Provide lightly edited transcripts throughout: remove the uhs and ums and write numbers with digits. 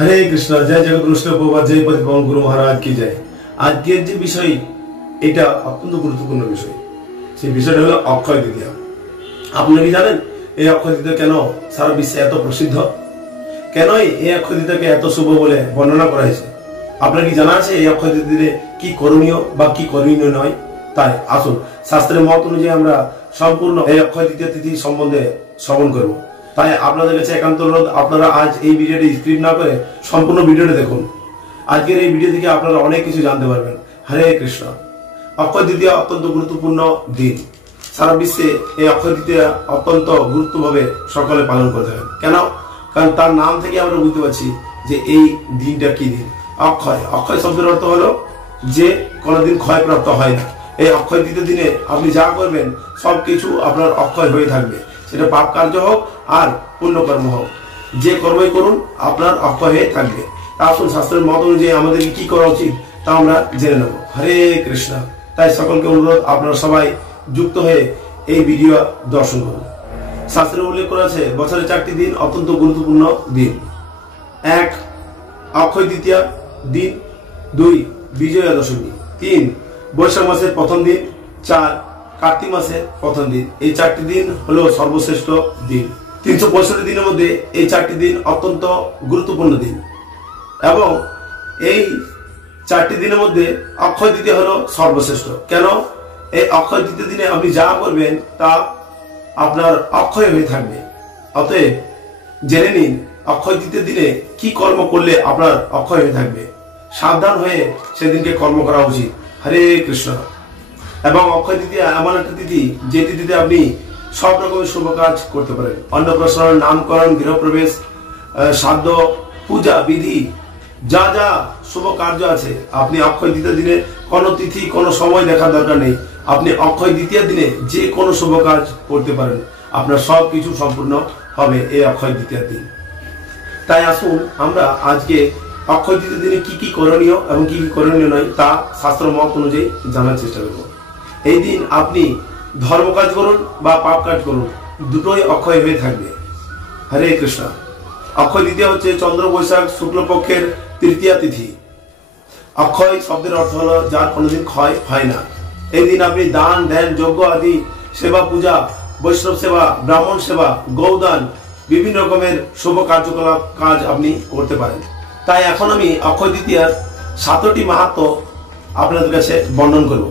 हरे कृष्ण जय जगत कृष्ण प्रभुपाद जय पति पवन गुरु महाराज की जय। আজকের যে বিষয় এটা অত্যন্ত গুরুত্বপূর্ণ বিষয়, সেই বিষয়টা হলো অক্ষয় তৃতীয়া। আপনারা কি জানেন এই অক্ষয় তৃতীয়া কেন সারা বিশ্বে এত প্রসিদ্ধ, কেন এই অক্ষয় তৃতীয়াকে এত শুভ বলে বর্ণনা করা হয়েছে? আপনার কি জানা আছে এই অক্ষয় তৃতীয়াতে কি করণীয় বা কি করণীয় নয়? তাই আসুন শাস্ত্রের মত অনুযায়ী আমরা সম্পূর্ণ এই অক্ষয় তৃতীয়া তিথি সম্বন্ধে শ্রবণ করব। তাই আপনাদের কাছে একান্ত অনুরোধ, আপনারা আজ এই ভিডিওটি স্কিপ না করে সম্পূর্ণ ভিডিওটি দেখুন। আজকের এই ভিডিও থেকে আপনারা অনেক কিছু জানতে পারবেন। হরে কৃষ্ণ। অক্ষয় তৃতীয়া অত্যন্ত গুরুত্বপূর্ণ দিন। সারা বিশ্বে এই অক্ষয় তৃতীয়া অত্যন্ত গুরুত্বভাবে সকলে পালন করতে হবে। কেন? কারণ তার নাম থেকে আমরা বুঝতে পারছি যে এই দিনটা কি দিন। অক্ষয়, অক্ষয় শব্দের অর্থ হলো যে কোনোদিন ক্ষয়প্রাপ্ত হয় না। এই অক্ষয় তৃতীয় দিনে আপনি যা করবেন সবকিছু আপনার অক্ষয় হয়ে থাকবে, সেটা পাপ কার্য হোক আর পুণ্যকর্ম হোক, যে কর্মই করুন আপনার অক্ষয় হয়ে থাকবে। আসুন শাস্ত্রের মত অনুযায়ী আমাদের কি করা উচিত তা আমরা জেনে নেব। হরে কৃষ্ণ। তাই সকলকে অনুরোধ আপনারা সবাই যুক্ত হয়ে এই ভিডিও দর্শন করুন। শাস্ত্রে উল্লেখ করা আছে বছরে 4টি দিন অত্যন্ত গুরুত্বপূর্ণ দিন। 1 অক্ষয় তৃতীয়া দিন, 2 বিজয়া দশমী, 3 বৈশাখ মাসের প্রথম দিন, 4 কার্তিক মাসের প্রথম দিন। এই 4টি দিন হলো সর্বশ্রেষ্ঠ দিন। 365 দিনের মধ্যে এই 4টি দিন অত্যন্ত গুরুত্বপূর্ণ দিন এবং এই 4টি দিনের মধ্যে অক্ষয় তৃতীয়া হলো সর্বশ্রেষ্ঠ। কেন? এই অক্ষয় তৃতীয় দিনে আপনি যা করবেন তা আপনার অক্ষয় হয়ে থাকবে। অতএব জেনে নিন অক্ষয় তৃতীয় দিনে কি কর্ম করলে আপনার অক্ষয় হয়ে থাকবে। সাবধান হয়ে সেদিনকে কর্ম করা উচিত। হরে কৃষ্ণ। এবং অক্ষয় তৃতীয়া এমন একটা তিথি যে তিথিতে আপনি সব রকমের শুভ কাজ করতে পারেন। অন্নপ্রাশন, নামকরণ, গৃহপ্রবেশ, শ্রাদ্ধ, পূজা বিধি, যা যা শুভ কার্য আছে আপনি অক্ষয় তৃতীয় দিনে কোনো তিথি কোনো সময় দেখার দরকার নেই। আপনি অক্ষয় তৃতীয় দিনে যে কোনো শুভ কাজ করতে পারেন, আপনার সব কিছু সম্পূর্ণ হবে এই অক্ষয় তৃতীয় দিন। তাই আসুন আমরা আজকে অক্ষয় তৃতীয় দিনে কি কি করণীয় এবং কি কি করণীয় নয় তা শাস্ত্র মত অনুযায়ী জানার চেষ্টা করব। এই দিন আপনি ধর্ম কাজ করুন বা পাপ কাজ করুন, দুটোই অক্ষয় হয়ে থাকবে। হরে কৃষ্ণ। অক্ষয় তৃতীয়া হচ্ছে চন্দ্র বৈশাখ শুক্লপক্ষের তৃতীয়া তিথি। অক্ষয় শব্দের অর্থ হলো যার কোনোদিন ক্ষয় হয় না। এই দিন আপনি দান, ধ্যান, যজ্ঞ আদি সেবা, পূজা, বৈষ্ণব সেবা, ব্রাহ্মণ সেবা, গৌদান, বিভিন্ন রকমের শুভ কার্যকলাপ কাজ আপনি করতে পারেন। তাই এখন আমি অক্ষয় তৃতীয়ার 7টি মাহাত্ম্য আপনাদের কাছে বর্ণন করব।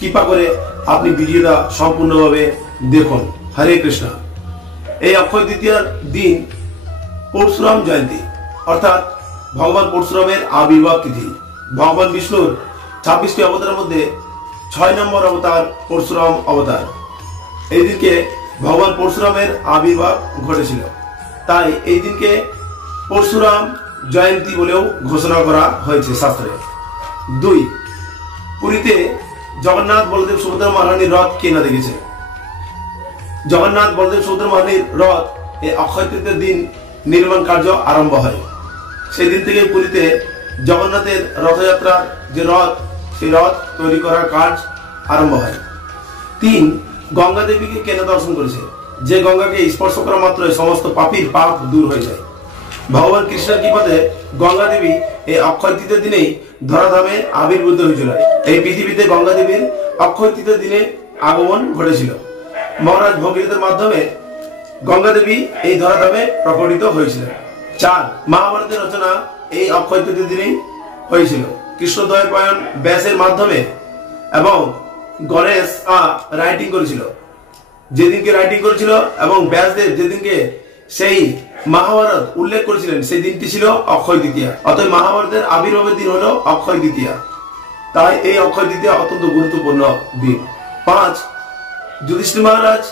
কৃপা করে আপনি ভিডিওটা সম্পূর্ণভাবে দেখুন। হরে কৃষ্ণ। এই অক্ষয় তৃতীয়ার দিন পরশুরাম জয়ন্তী, অর্থাৎ ভগবান পরশুরামের আবির্ভাব তিথি। ভগবান বিষ্ণুর 26টি অবতারের মধ্যে 6 নম্বর অবতার পরশুরাম অবতার। এই দিনকে ভগবান পরশুরামের আবির্ভাব ঘটেছিল। তাই এই দিনকে পরশুরাম জয়ন্তী বলেও ঘোষণা করা হয়েছে শাস্ত্রে। 2 পুরীতে জগন্নাথ বলদেব সুভদ্রা মহারানীর রথ কে না দেখেছে? জগন্নাথ বলদেব সুভদ্রা মহারানীর রথ এই অক্ষয় তৃতীয়ার দিন নির্মাণ কার্য আরম্ভ হয়। সেই দিন থেকে পুরীতে জগন্নাথের রথযাত্রা যে রথ, সেই রথ তৈরি করার কাজ আরম্ভ হয়। 3 গঙ্গা দেবীকে কেন দর্শন করেছে? যে গঙ্গাকে স্পর্শ করা মাত্রই সমস্ত পাপীর পাপ দূর হয়ে যায়। ভগবান কৃষ্ণের কৃপাতে গঙ্গা দেবী এই অক্ষয় তৃতীয় দিনেই ধরাধামে আবির্ভূত হয়েছিল। এই পৃথিবীতে গঙ্গা দেবীর অক্ষয় তৃতীয় দিনে আগমন ঘটেছিল। মহারাজ ভগীরথের মাধ্যমে গঙ্গা দেবী এই ধরাধামে প্রকটিত হয়েছিলেন। 4 মহাভারতের রচনা এই অক্ষয় তৃতীয় দিনেই হয়েছিল। কৃষ্ণদ্বৈপায়ন ব্যাসের মাধ্যমে এবং গণেশ রাইটিং করেছিল। যেদিনকে রাইটিং করেছিল এবং ব্যাসদেব যেদিনকে সেই মহাভারত উল্লেখ করেছিলেন সেই দিনটি ছিল অক্ষয় তৃতীয়া। অতএব মহাভারতের আবির্ভাবের দিন হলো অক্ষয় তৃতীয়া। তাই এই অক্ষয় তৃতীয়া অত্যন্ত গুরুত্বপূর্ণ দিন। 5 যুধিষ্ঠির মহারাজ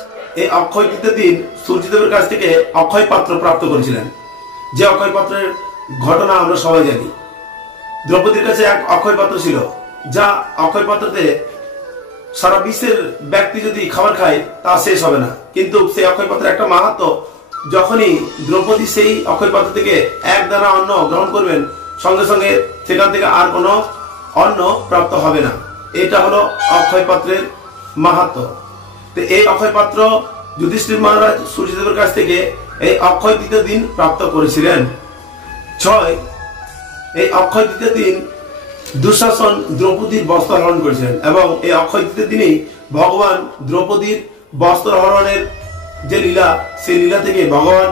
এই অক্ষয় তৃতীয় দিন সূর্যদেবের কাছ থেকে অক্ষয় পাত্র প্রাপ্ত করেছিলেন। যে অক্ষয় পাত্রের ঘটনা আমরা সবাই জানি। দ্রৌপদীর কাছে এক অক্ষয় পাত্র ছিল, যা অক্ষয় পাত্রতে সারা বিশ্বের ব্যক্তি যদি খাবার খায় তা শেষ হবে না। কিন্তু সেই অক্ষয় পাত্রের একটা মাহাত্ম্য, যখনই দ্রৌপদী সেই অক্ষয় পাত্র থেকে এক দানা অন্ন গ্রহণ করবেন, সঙ্গে সঙ্গে সেখান থেকে আর কোনো অন্ন প্রাপ্ত হবে না। এটা হলো অক্ষয় পাত্রের মাহাত্ম্য। তো এই অক্ষয় পাত্র যুধিষ্ঠির মহারাজ সূর্যদেবের কাছ থেকে এই অক্ষয় তৃতীয় দিন প্রাপ্ত করেছিলেন। 6 এই অক্ষয় তৃতীয় দিন দুঃশাসন দ্রৌপদীর বস্ত্র হরণ করেছিলেন এবং এই অক্ষয় তৃতীয় দিনেই ভগবান দ্রৌপদীর বস্ত্র হরণের যে লীলা, সেই লীলা থেকে ভগবান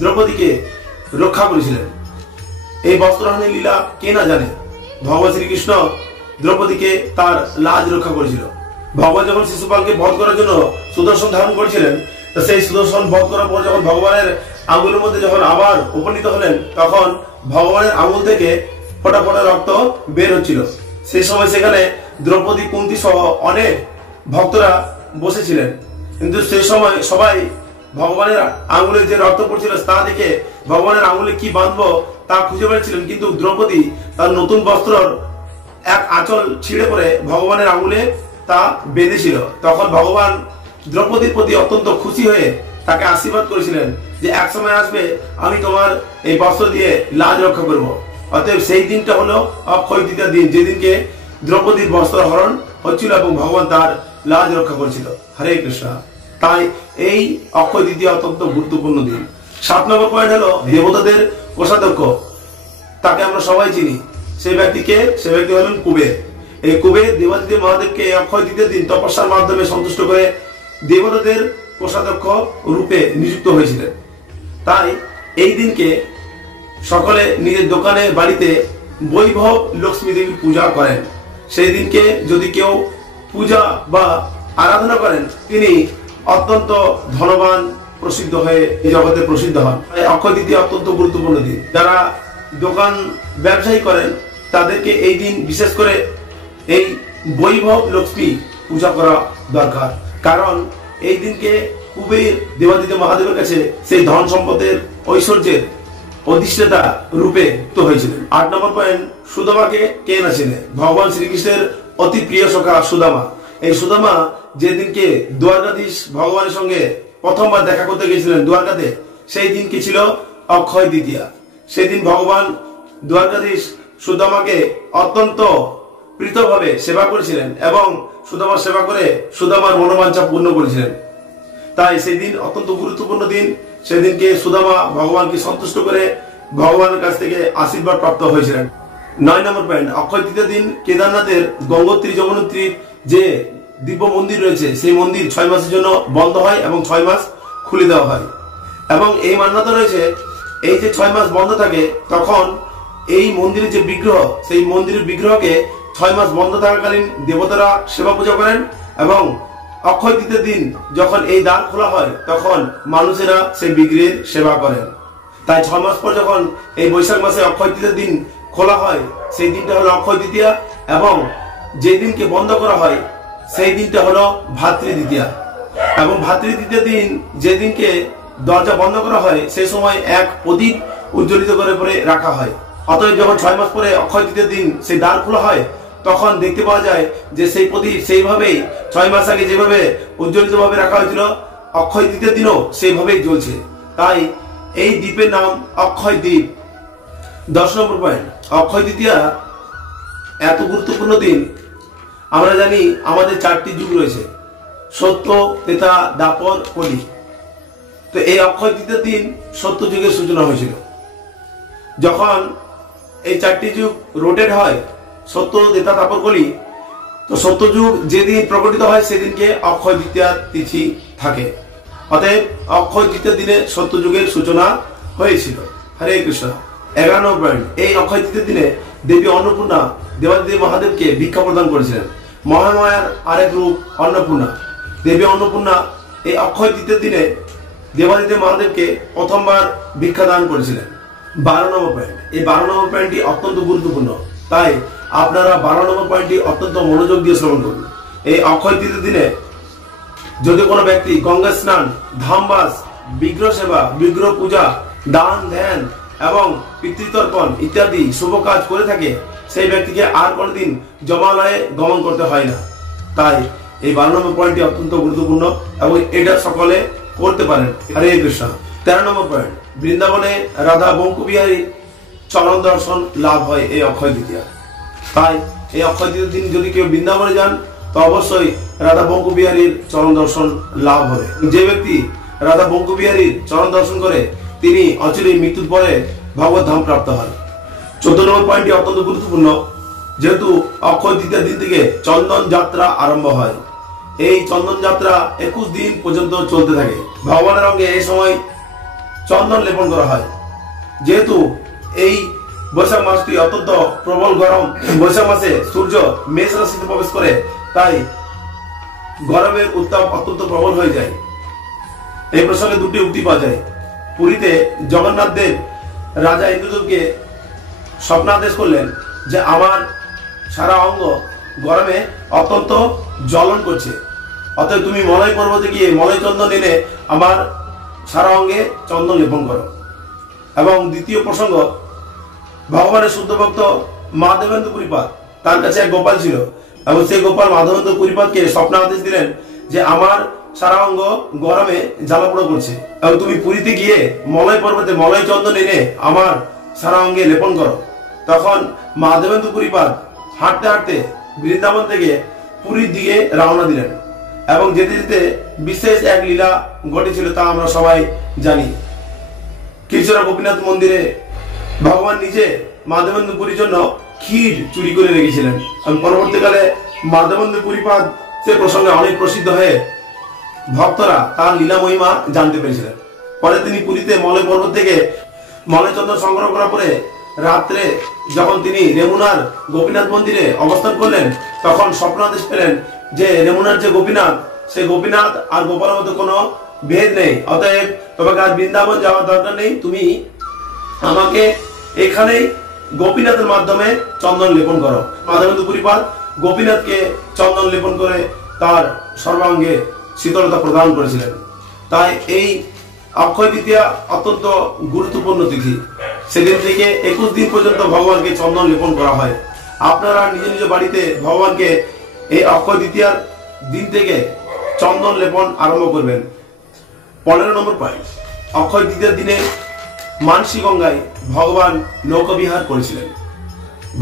দ্রৌপদীকে রক্ষা করেছিলেন। এই বস্ত্রহরণের লীলা কে না জানে। ভগবান শ্রীকৃষ্ণ দ্রৌপদীকে তার লাজ রক্ষা করেছিল। ভগবান যখন শিশুপালকে বধ করার জন্য সুদর্শন ধারণ করেছিলেন, সেই সুদর্শন বধ করার পর যখন ভগবানের আঙুলের মধ্যে যখন আবার উপনীত হলেন, তখন ভগবানের আঙুল থেকে ফোঁটা ফোঁটা রক্ত বের হচ্ছিল। সেই সময় সেখানে দ্রৌপদী, কুন্তী সহ অনেক ভক্তরা বসেছিলেন, কিন্তু সেই সময় সবাই ভগবানের আঙুলে যে রক্ত পড়ছিল তা দেখে ভগবানের আঙুলে কি বাঁধবো তা খুঁজে পেয়েছিলেন, কিন্তু দ্রৌপদী তার নতুন বস্ত্রর এক আঁচল ছিঁড়ে পড়ে ভগবানের আঙুলে তা বেঁধেছিল। তখন ভগবান দ্রৌপদীর প্রতি অত্যন্ত খুশি হয়ে তাকে আশীর্বাদ করেছিলেন যে এক সময় আসবে আমি তোমার এই বস্ত্র দিয়ে লাজ রক্ষা করব। অতএব সেই দিনটা হলো অক্ষয় তৃতীয়া দিন, যেদিনকে দ্রৌপদীর বস্ত্র হরণ হচ্ছিল এবং ভগবান তার লাজ রক্ষা করেছিল। হরে কৃষ্ণ। তাই এই অক্ষয় তৃতীয়া অত্যন্ত গুরুত্বপূর্ণ দিন। 7 নম্বর পয়েন্ট হলো দেবতাদের কোষাধ্যক্ষ। তাকে আমরা সবাই চিনি। সেই ব্যক্তি হলেন কুবের। এই কুবের দেবাদিদেব মহাদেবকে অক্ষয় তৃতীয় দিন তপস্যার মাধ্যমে সন্তুষ্ট করে দেবতাদের কোষাধ্যক্ষ রূপে নিযুক্ত হয়েছিলেন। তাই এই দিনকে সকলে নিজের দোকানে বাড়িতে বৈভব লক্ষ্মী দেবীর পূজা করেন। সেই দিনকে যদি কেউ পূজা বা আরাধনা করেন, তিনি অত্যন্ত ধনবান প্রসিদ্ধ হয়ে এই জগতে প্রসিদ্ধ হন। অক্ষয় তৃতীয়া অত্যন্ত গুরুত্বপূর্ণ দিন। যারা দোকান ব্যবসায়ী করেন তাদেরকে এই দিন বিশেষ করে এই বৈভব লক্ষ্মী পূজা করা দরকার, কারণ এই দিনকে কুবের দেবাদিদেব মহাদেবের কাছে সেই ধন সম্পদের ঐশ্বর্যের অধিষ্ঠাতা রূপে তো হয়েছিলেন। 8 নম্বর পয়েন্ট, সুদামাকে কে না চেনে। ভগবান শ্রীকৃষ্ণের অতি প্রিয় সখা সুদামা। এই সুদামা যেদিনকে দ্বারকাধীশ ভগবানের সঙ্গে প্রথমবার দেখা করতে গেছিলেন দ্বারকাতে, সেই দিন কি ছিল অক্ষয় তৃতীয়া। সেদিন ভগবান দ্বারকাধীশ সুদামাকে অত্যন্ত প্রীতভাবে সেবা করেছিলেন এবং সুদামার সেবা করে সুদামার মনোবাঞ্ছা পূর্ণ করেছিলেন। তাই সেই দিন অত্যন্ত গুরুত্বপূর্ণ দিন। সেদিনকে সুদামা ভগবানকে সন্তুষ্ট করে ভগবানের কাছ থেকে আশীর্বাদ প্রাপ্ত হয়েছিলেন। 9 নম্বর পয়েন্ট, অক্ষয় তৃতীয় দিন কেদারনাথের গঙ্গোত্রী যমুনোত্রীর যে দিব্য মন্দির রয়েছে, সেই মন্দির 6 মাসের জন্য বন্ধ হয় এবং 6 মাস খুলে দেওয়া হয়। এবং এই মান্যতা রয়েছে, এই যে 6 মাস বন্ধ থাকে, তখন এই মন্দিরের যে বিগ্রহ, সেই মন্দিরের বিগ্রহকে 6 মাস বন্ধ থাকাকালীন দেবতারা সেবা পূজা করেন এবং অক্ষয় তৃতীয় দিন যখন এই দ্বার খোলা হয়, তখন মানুষেরা সেই বিগ্রহের সেবা করেন। তাই 6 মাস পর যখন এই বৈশাখ মাসে অক্ষয় তৃতীয় দিন খোলা হয়, সেই দিনটা হলো অক্ষয় তৃতীয়া এবং যে দিনকে বন্ধ করা হয় সেই দিনটা হলো ভাতৃ দ্বিতীয়া। এবং ভাতৃ দ্বিতীয় দিন যেদিনকে দরজা বন্ধ করা হয়, সেই সময় এক প্রদীপ উজ্জ্বলিত করে পরে রাখা হয়। অতএব যখন 6 মাস পরে অক্ষয় তৃতীয় দিন সেই দ্বার খোলা হয়, তখন দেখতে পাওয়া যায় যে সেই প্রদীপ সেইভাবেই 6 মাস আগে যেভাবে উজ্জ্বলিত ভাবে রাখা হয়েছিল, অক্ষয় তৃতীয় দিনও সেইভাবেই জ্বলছে। তাই এই দ্বীপের নাম অক্ষয় দ্বীপ। 10 নম্বর পয়েন্ট, অক্ষয় তৃতীয়া এত গুরুত্বপূর্ণ দিন। আমরা জানি আমাদের 4টি যুগ রয়েছে, সত্য, ত্রেতা, দ্বাপর, কলি। তো এই অক্ষয় তৃতীয় দিন সত্য যুগের সূচনা হয়েছিল। যখন এই 4টি যুগ রোটেট হয়, সত্য, ত্রেতা, দ্বাপর, কলি, তো সত্য যুগ যেদিন প্রকটিত হয় সেদিনকে অক্ষয় তৃতীয়া তিথি থাকে। অতএব অক্ষয় তৃতীয় দিনে সত্য যুগের সূচনা হয়েছিল। হরে কৃষ্ণ। 11 নম্বর পয়েন্ট, এই অক্ষয় তৃতীয় দিনে দেবী অন্নপূর্ণা দেবাদিদেব মহাদেবকে ভিক্ষা প্রদান করেছিলেন। মহামায়ার আরেক রূপ অন্নপূর্ণা। দেবী অন্নপূর্ণা এই অক্ষয় তৃতীয় দিনে দেবাদিদেব মহাদেবকে প্রথমবার ভিক্ষা দান করেছিলেন। 12 নম্বর পয়েন্ট, এই 12 নম্বর পয়েন্টটি অত্যন্ত গুরুত্বপূর্ণ। তাই আপনারা 12 নম্বর পয়েন্টটি অত্যন্ত মনোযোগ দিয়ে শ্রবণ করুন। এই অক্ষয় তৃতীয় দিনে যদি কোনো ব্যক্তি গঙ্গা স্নান, ধামবাস, বিগ্রহ সেবা, বিগ্রহ পূজা, দান ধ্যান এবং পিতৃতর্পণ ইত্যাদি শুভ কাজ করে থাকে, সেই ব্যক্তিকে আর কোনোদিন জমালয়ে গমন করতে হয় না। তাই এই 12 নম্বর পয়েন্টটি অত্যন্ত গুরুত্বপূর্ণ এবং এটা সকলে করতে পারেন। হরে কৃষ্ণ। 13 নম্বর পয়েন্ট, বৃন্দাবনে রাধা বঙ্কুবিহারী চরণ দর্শন লাভ হয় এই অক্ষয় তৃতীয়া। তাই এই অক্ষয় তৃতীয় দিন যদি কেউ বৃন্দাবনে যান, তো অবশ্যই রাধা বঙ্কুবিহারীর চরণ দর্শন লাভ হবে। যে ব্যক্তি রাধা বঙ্কুবিহারীর চরণ দর্শন করে, তিনি অচিরেই মৃত্যুর পরে ভগবত ধাম প্রাপ্ত হয়। 14 নম্বর পয়েন্টটি অত্যন্ত গুরুত্বপূর্ণ। যেহেতু অক্ষয় তৃতীয়া দিন থেকে চন্দন যাত্রা আরম্ভ হয়, এই চন্দন যাত্রা 21 দিন পর্যন্ত চলতে থাকে। ভগবানের অঙ্গে এই সময় চন্দন লেপন করা হয়। যেহেতু এই বৈশাখ মাসটি অত্যন্ত প্রবল গরম, বৈশাখ মাসে সূর্য মেষ রাশিতে প্রবেশ করে, তাই গরমের উত্তাপ অত্যন্ত প্রবল হয়ে যায়। এই প্রসঙ্গে দুটি উক্তি পাওয়া যায়। পুরীতে জগন্নাথ দেব রাজা ইন্দ্রদেবকে স্বপ্নাদেশ করলেন যে আমার সারা অঙ্গ গরমে অত্যন্ত জ্বলন করছে, অতএব তুমি মলয় পর্বতে গিয়ে মলয় চন্দন এনে আমার সারা অঙ্গে চন্দন লেপন করো। এবং দ্বিতীয় প্রসঙ্গ, ভগবানের শুদ্ধ ভক্ত মাধবেন্দ্র পুরীপাদ, তার কাছে এক গোপাল ছিল এবং সেই গোপাল মাধবেন্দ্র পুরীপাদকে স্বপ্ন আদেশ দিলেন যে আমার সারা অঙ্গ গরমে জ্বালাপোড়া করছে এবং তুমি পুরীতে গিয়ে মলয় পর্বতে মলয় চন্দন এনে আমার সারা অঙ্গে লেপন করো। তখন মাধবেন্দ্র পুরীপাদ হাঁটতে হাঁটতে বৃন্দাবন থেকে পুরীর দিকে রওনা দিলেন এবং যেতে যেতে বিশেষ এক লীলা ঘটেছিল, তা আমরা সবাই জানি। কিরচরা গোপীনাথ মন্দিরে ভগবান নিজে মাধবেন্দ্র পুরীর জন্য ক্ষীর চুরি করে রেখেছিলেন এবং পরবর্তীকালে মাধবেন্দ্র পুরীপাদ সে প্রসঙ্গে অনেক প্রসিদ্ধ হয়ে ভক্তরা তার লীলা মহিমা জানতে পেরেছিলেন। পরে তিনি পুরীতে মলয় পর্বত থেকে মলয় চন্দন সংগ্রহ করার পরে রাত্রে যখন তিনি রেমুনার গোপীনাথ মন্দিরে অবস্থান করলেন, তখন স্বপ্নাদেশ পেলেন যে রেমুনার যে গোপীনাথ, সেই গোপীনাথ আর গোপালের মধ্যে কোনো ভেদ নেই, অতএব তোমাকে আর বৃন্দাবন যাওয়ার দরকার নেই, তুমি আমাকে এখানেই গোপীনাথের মাধ্যমে চন্দন লেপন করো। মাধবেন্দ্র পুরীপাদ গোপীনাথকে চন্দন লেপন করে তার সর্বাঙ্গে শীতলতা প্রদান করেছিলেন। তাই এই অক্ষয় তৃতীয়া অত্যন্ত গুরুত্বপূর্ণ তিথি। সেদিন থেকে 21 দিন পর্যন্ত ভগবানকে চন্দন লেপন করা হয়। আপনারা নিজ নিজ বাড়িতে ভগবানকে এই অক্ষয় তৃতীয়ার দিন থেকে চন্দন লেপন আরম্ভ করবেন। 15 নম্বর পয়েন্ট, অক্ষয় তৃতীয়ার দিনে মানসী গঙ্গায় ভগবান নৌকা বিহার করেছিলেন।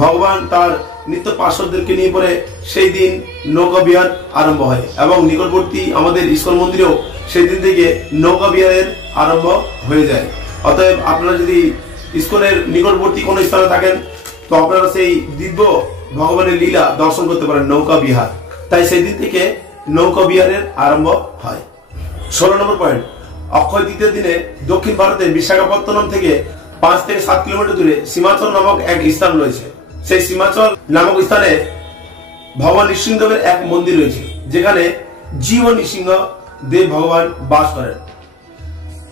ভগবান তার নিত্য পার্শ্বদেরকে নিয়ে পরে সেই দিন নৌকা বিহার আরম্ভ হয় এবং নিকটবর্তী আমাদের ইস্কন মন্দিরেও সেই দিন থেকে নৌকা বিহারের আরম্ভ হয়ে যায়। অতএব আপনারা যদি ইস্কনের নিকটবর্তী কোনো স্থানে থাকেন, তো আপনারা সেই দিব্য ভগবানের লীলা দর্শন করতে পারেন, নৌকা বিহার। তাই সেই দিন থেকে নৌকা বিহারের আরম্ভ হয়। 16 নম্বর পয়েন্ট, অক্ষয় তৃতীয় দিনে দক্ষিণ ভারতের বিশাখাপত্তনম থেকে 5 থেকে 7 কিলোমিটার দূরে সীমাচল নামক এক স্থান রয়েছে। সেই সীমাচল নামক স্থানে ভগবান নৃসিংহদেবের এক মন্দির রয়েছে, যেখানে জীব নৃসিংহ দেব ভগবান বাস করেন।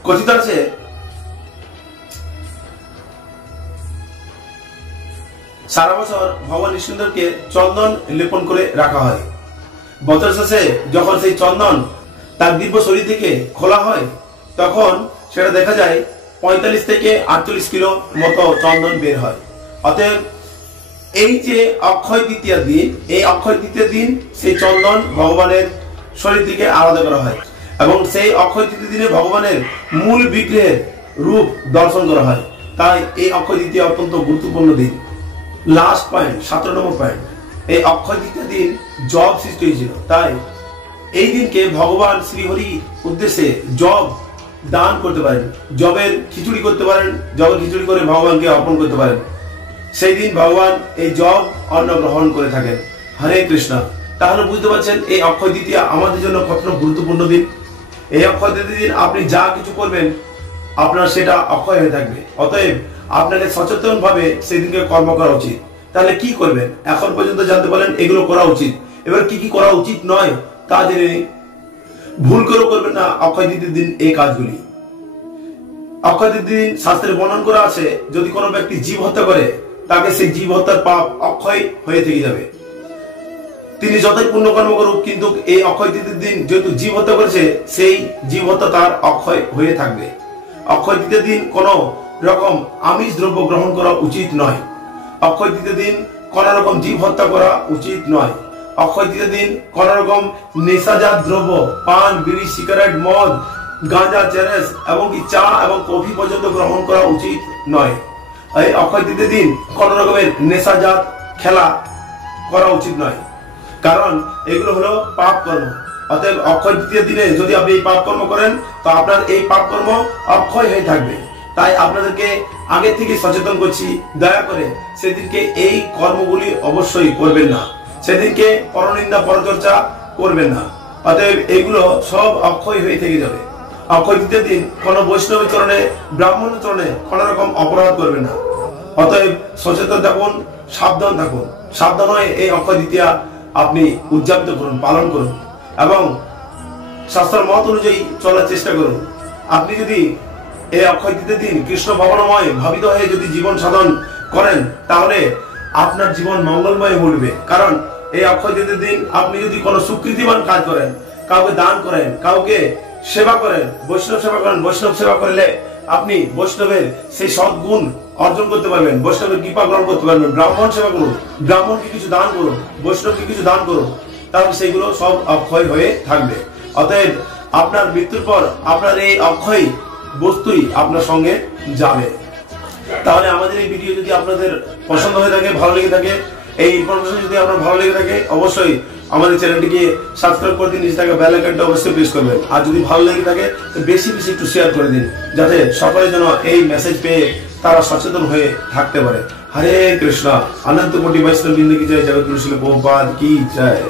কথিত আছে সারা বছর ভগবান নৃসিংহদেবকে চন্দন লেপন করে রাখা হয়। বছর শেষে যখন সেই চন্দন তার দিব্য শরীর থেকে খোলা হয়, তখন সেটা দেখা যায় 45 থেকে 48 কিলো মতো চন্দন বের হয়। অতএব এই যে অক্ষয় তৃতীয়ার দিন, এই অক্ষয় তৃতীয়ার দিন সেই চন্দন ভগবানের শরীর থেকে আলাদা করা হয় এবং সেই অক্ষয় তৃতীয় দিনে ভগবানের মূল বিগ্রহের রূপ দর্শন করা হয়। তাই এই অক্ষয় তৃতীয়া অত্যন্ত গুরুত্বপূর্ণ দিন। লাস্ট পয়েন্ট, 17 নম্বর পয়েন্ট, এই অক্ষয় তৃতীয় দিন জব সৃষ্টি হয়েছিল। তাই এই দিনকে ভগবান শ্রীহরি উদ্দেশ্যে জব দান করতে পারেন, জবের খিচুড়ি করতে পারেন, জবের খিচুড়ি করে ভগবানকে অর্পণ করতে পারেন। সেই দিন ভগবান এই জব অন্ন গ্রহণ করে থাকেন। হরে কৃষ্ণ। তাহলে বুঝতে পারছেন এই অক্ষয় তৃতীয়া আমাদের জন্য কতটা গুরুত্বপূর্ণ দিন। এই অক্ষয় তৃতীয় দিন আপনি যা কিছু করবেন আপনার সেটা অক্ষয় হয়ে থাকবে। অতএব আপনাকে সচেতন ভাবে সেদিনকে কর্ম করা উচিত। তাহলে কি করবেন এখন পর্যন্ত জানতে পারলেন, এগুলো করা উচিত। এবার কি কি করা উচিত নয় তা জেনে নিন। ভুল করেও করবেন না অক্ষয় তৃতীয় দিন এই কাজগুলি। অক্ষয় তৃতীয় দিন শাস্ত্রে বর্ণন করা আছে, যদি কোনো ব্যক্তি জীব হত্যা করে তাকে সেই জীব হত্যার পাপ অক্ষয় হয়ে থেকে যাবে। তিনি যতই পুণ্যকর্ম করুক, কিন্তু এই অক্ষয় তৃতীয় দিন যেহেতু জীব হত্যা করেছে, সেই জীব হত্যা তার অক্ষয় হয়ে থাকবে। অক্ষয় তৃতীয় দিন কোন রকম আমিষ দ্রব্য গ্রহণ করা উচিত নয়। অক্ষয় তৃতীয় দিন কোন রকম জীব হত্যা করা উচিত নয়। অক্ষয় তৃতীয় দিন কোন রকম নেশাজাত দ্রব্য, পান, বিড়ি, সিগারেট, মদ, গাঁজা, চেরেস এবং চা এবং কফি পর্যন্ত গ্রহণ করা উচিত নয়। এই অক্ষয় তৃতীয় দিন কোন রকমের নেশাজাত খেলা করা উচিত নয়, কারণ এগুলো হলো পাপ কর্ম। অতএব অক্ষয় তৃতীয় দিনে যদি আপনি এই পাপ কর্ম করেন, তো আপনার এই পাপ কর্ম অক্ষয় হয়ে থাকবে। তাই আপনাদেরকে আগে থেকে সচেতন করছি, দয়া করে সেদিনকে এই কর্মগুলি অবশ্যই করবেন না, সেদিনকে পরনিন্দা পরচর্চা করবেন না। অতএব এগুলো সব অক্ষয় হয়ে থেকে যাবে। অক্ষয় তৃতীয় দিন কোন বৈষ্ণবের চরণে, ব্রাহ্মণের চরণে কোন রকম অপরাধ করবেন না। অতএব সচেতন থাকুন, সাবধান থাকুন, সাবধান হয়ে এই অক্ষয় তৃতীয়া আপনি উদযাপিত করুন, পালন করুন এবং শাস্ত্র মত অনুযায়ী চলার চেষ্টা করুন। আপনি যদি এই অক্ষয় তৃতীয় দিন কৃষ্ণ ভাবনাময় ভাবিত হয়ে যদি জীবন সাধন করেন, তাহলে আপনার জীবন মঙ্গলময় উঠবে। কারণ এই অক্ষয় তৃতীয় দিন আপনি যদি কোনো সুকৃতিমান কাজ করেন, কাউকে দান করেন, কাউকে সেবা করেন, বৈষ্ণব সেবা করেন, বৈষ্ণব সেবা করলে আপনি বৈষ্ণবের সেই সদ্গুণ অর্জন করতে পারবেন, বৈষ্ণবের কৃপা গ্রহণ করতে পারবেন। ব্রাহ্মণ সেবা করুন, ব্রাহ্মণকে কিছু দান করুন, বৈষ্ণবকে কিছু দান করুন, তাহলে সেগুলো সব অক্ষয় হয়ে থাকবে। অতএব আপনার মৃত্যুর পর আপনার এই অক্ষয় বস্তুই আপনার সঙ্গে যাবে। তাহলে আমাদের এই ভিডিও যদি আপনাদের পছন্দ হয়ে থাকে, ভালো লেগে থাকে, এই ইনফরমেশন যদি আপনার ভালো লেগে থাকে, অবশ্যই আমাদের চ্যানেলটিকে সাবস্ক্রাইব করে দিন, নিচে থাকা বেল আইকনটা অবশ্যই প্রেস করবেন। আর যদি ভালো লেগে থাকে তো বেশি বেশি একটু শেয়ার করে দিন, যাতে সকলে যেন এই মেসেজ পেয়ে তারা সচেতন হয়ে থাকতে পারে। হরে কৃষ্ণ। অনন্ত কোটি বৈষ্ণব বৃন্দ কি জয়, জগৎগুরু শিল প্রভুপাদ কি জয়।